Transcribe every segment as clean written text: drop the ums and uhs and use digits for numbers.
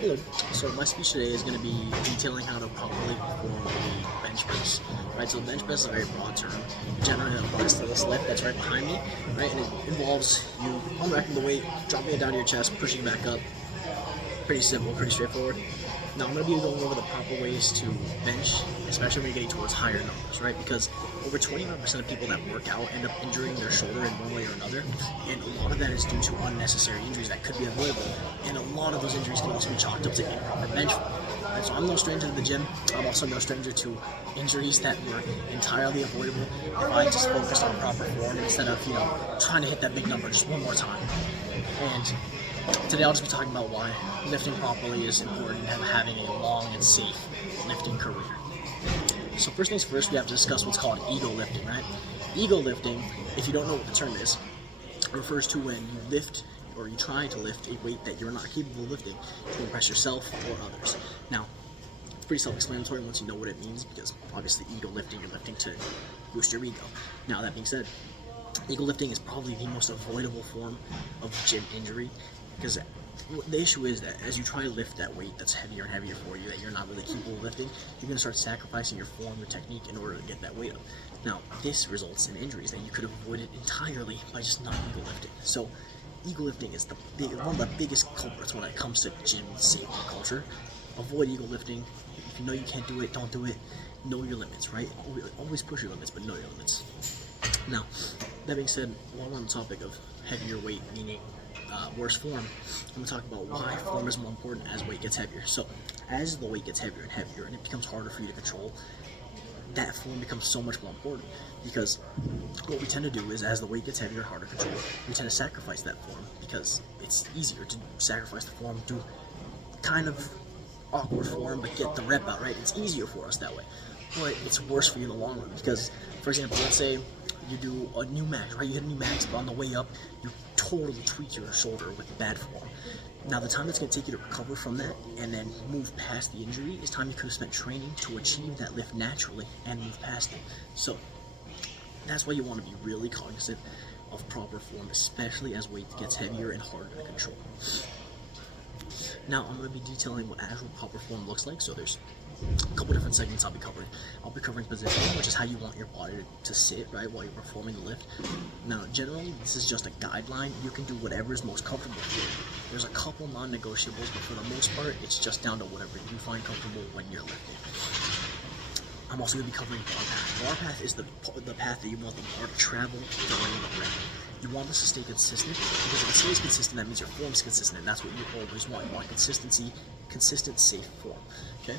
Hello. So my speech today is going to be detailing how to properly perform the bench press. Right. So the bench press is a very broad term. It generally applies to this lift that's right behind me. Right, and it involves you unracking the weight, dropping it down to your chest, pushing back up. Pretty simple, pretty straightforward. Now I'm going to be going over the proper ways to bench, especially when you're getting towards higher numbers, right? Because over 25% of people that work out end up injuring their shoulder in one way or another, and a lot of that is due to unnecessary injuries that could be avoidable, and a lot of those injuries can also be chalked up to improper bench form. Right, so I'm no stranger to the gym. I'm also no stranger to injuries that were entirely avoidable if I just focused on proper form instead of trying to hit that big number just one more time. And today I'll just be talking about why lifting properly is important and having a long and safe lifting career. So first things first, we have to discuss what's called ego lifting, right? Ego lifting, if you don't know what the term is, refers to when you lift or you try to lift a weight that you're not capable of lifting to impress yourself or others. Now, it's pretty self-explanatory once you know what it means, because obviously ego lifting, you're lifting to boost your ego. Now, that being said, ego lifting is probably the most avoidable form of gym injury, because the issue is that as you try to lift that weight that's heavier and heavier for you that you're not really capable of lifting, you're going to start sacrificing your form, your technique in order to get that weight up. Now, this results in injuries that you could have avoided entirely by just not ego lifting. So, ego lifting is one of the biggest culprits when it comes to gym safety culture. Avoid ego lifting. If you know you can't do it, don't do it. Know your limits, right? Always push your limits, but know your limits. Now, that being said, while we're on the topic of heavier weight, meaning worse form, I'm going to talk about why form is more important as weight gets heavier. So, as the weight gets heavier and heavier and it becomes harder for you to control, that form becomes so much more important, because what we tend to do is as the weight gets heavier and harder to control, we tend to sacrifice that form because it's easier to sacrifice the form, do kind of awkward form, but get the rep out, right? It's easier for us that way. But it's worse for you in the long run because, for example, let's say you do a new max, right? You hit a new max, but on the way up, you totally tweak your shoulder with bad form. Now, the time it's going to take you to recover from that and then move past the injury is time you could have spent training to achieve that lift naturally and move past it. So, that's why you want to be really cognizant of proper form, especially as weight gets heavier and harder to control. Now, I'm going to be detailing what actual proper form looks like. So there's a couple different segments I'll be covering. I'll be covering positioning, which is how you want your body to sit, right, while you're performing the lift. Now, generally, this is just a guideline. You can do whatever is most comfortable for you. There's a couple non-negotiables, but for the most part, it's just down to whatever you find comfortable when you're lifting. I'm also going to be covering bar path. Bar path is the path that you want the bar to travel during the rep. You want this to stay consistent, because if it stays consistent, that means your form's consistent, and that's what you always want. You want consistency, consistent, safe form, okay?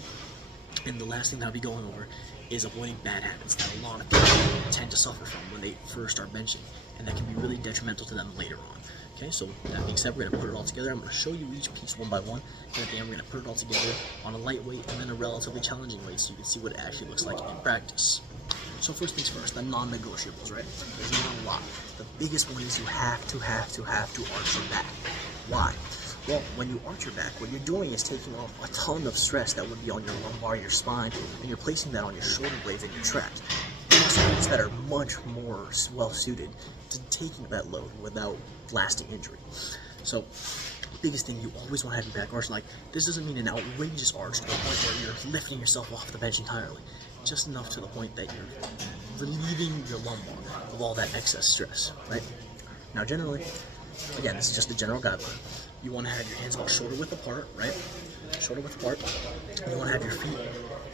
And the last thing that I'll be going over is avoiding bad habits that a lot of people tend to suffer from when they first start benching, and that can be really detrimental to them later on. Okay, so that being said, we're going to put it all together. I'm going to show you each piece one by one, and at the end we're going to put it all together on a lightweight and then a relatively challenging weight so you can see what it actually looks like in practice. So first things first, the non-negotiables, right? There's not a lot. The biggest one is you have to arch your back. Why? Well, when you arch your back, what you're doing is taking off a ton of stress that would be on your lumbar, your spine, and you're placing that on your shoulder blades and your traps. Muscles that are much more well-suited to taking that load without lasting injury. So, the biggest thing, you always want to have your back arched. Like, this doesn't mean an outrageous arch to the point where you're lifting yourself off the bench entirely. Just enough to the point that you're relieving your lumbar of all that excess stress, right? Now, generally, again, this is just a general guideline. You want to have your hands about shoulder width apart, right? Shoulder width apart. You want to have your feet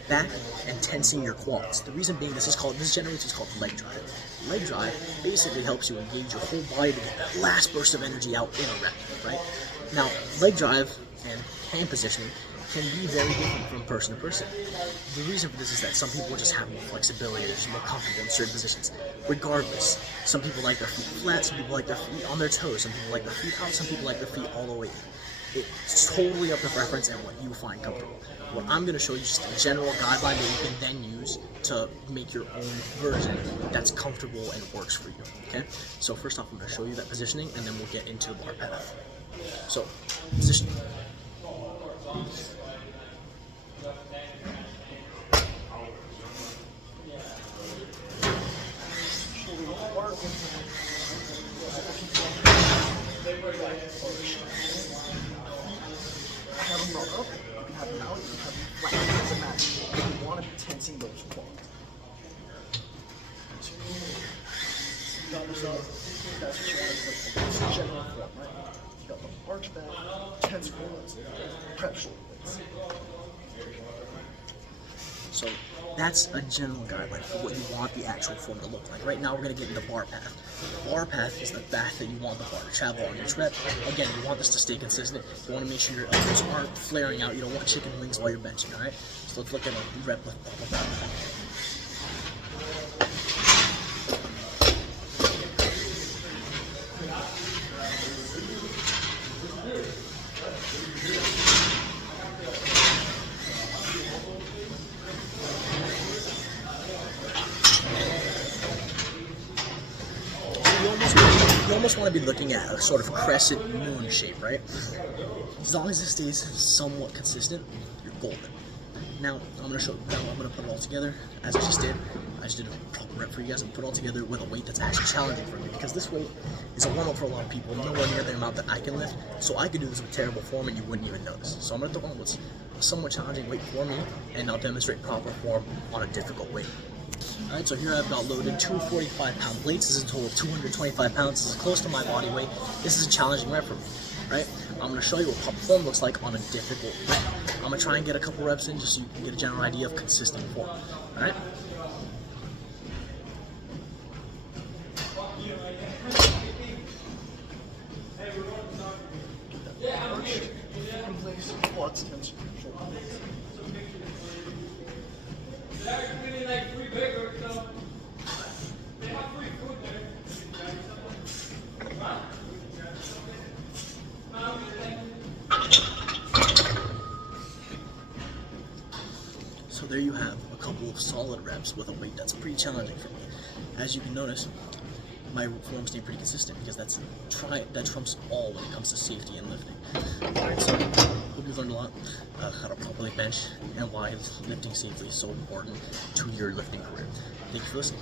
back and tensing your quads. The reason being, this generally is called leg drive. Leg drive basically helps you engage your whole body to get that last burst of energy out in a rep, right? Now, leg drive and hand positioning can be very different from person to person. The reason for this is that some people just have more flexibility, they're just more comfortable in certain positions. Regardless, some people like their feet flat, some people like their feet on their toes, some people like their feet out, some people like their feet all the way in. It's totally up to preference and what you find comfortable. What I'm going to show you is just a general guideline that you can then use to make your own version that's comfortable and works for you, okay? So first off, I'm going to show you that positioning, and then we'll get into the bar path. So, positioning. them up, you can have them out, you can have them flat. It doesn't matter. But you want to be tensing those quads. Got this up. That's what you want to do. This is general form, right? You got the arch back, tense quads, prep shoulders. So that's a general guideline for what you want the actual form to look like. Right now we're going to get into bar path. Bar path is the path that you want the bar to travel on each rep. Again, you want this to stay consistent. You want to make sure your elbows aren't flaring out. You don't want chicken wings while you're benching, alright? So let's look at a rep with bar path. You almost want to be looking at a sort of crescent moon shape, right? As long as it stays somewhat consistent, you're golden. Now, I'm going to put it all together, as I just did. I just did a proper rep for you guys and put it all together with a weight that's actually challenging for me, because this weight is a warm-up for a lot of people, nowhere near the amount that I can lift, so I could do this with terrible form and you wouldn't even notice. So I'm going to throw on what's a somewhat challenging weight for me, and I'll demonstrate proper form on a difficult weight. Alright, so here I've got loaded two 45-pound plates. This is a total of 225 pounds. This is close to my body weight. This is a challenging rep for me, right? I'm going to show you what proper form looks like on a difficult rep. I'm going to try and get a couple reps in just so you can get a general idea of consistent form, alright? In place, quads, tension, shoulders. So there you have a couple of solid reps with a weight that's pretty challenging for me. As you can notice, my form stayed pretty consistent because that trumps all when it comes to safety and lifting. Alright, so hope you've learned a lot how to properly bench and why lifting safely is so important to your lifting career. Thank you for listening.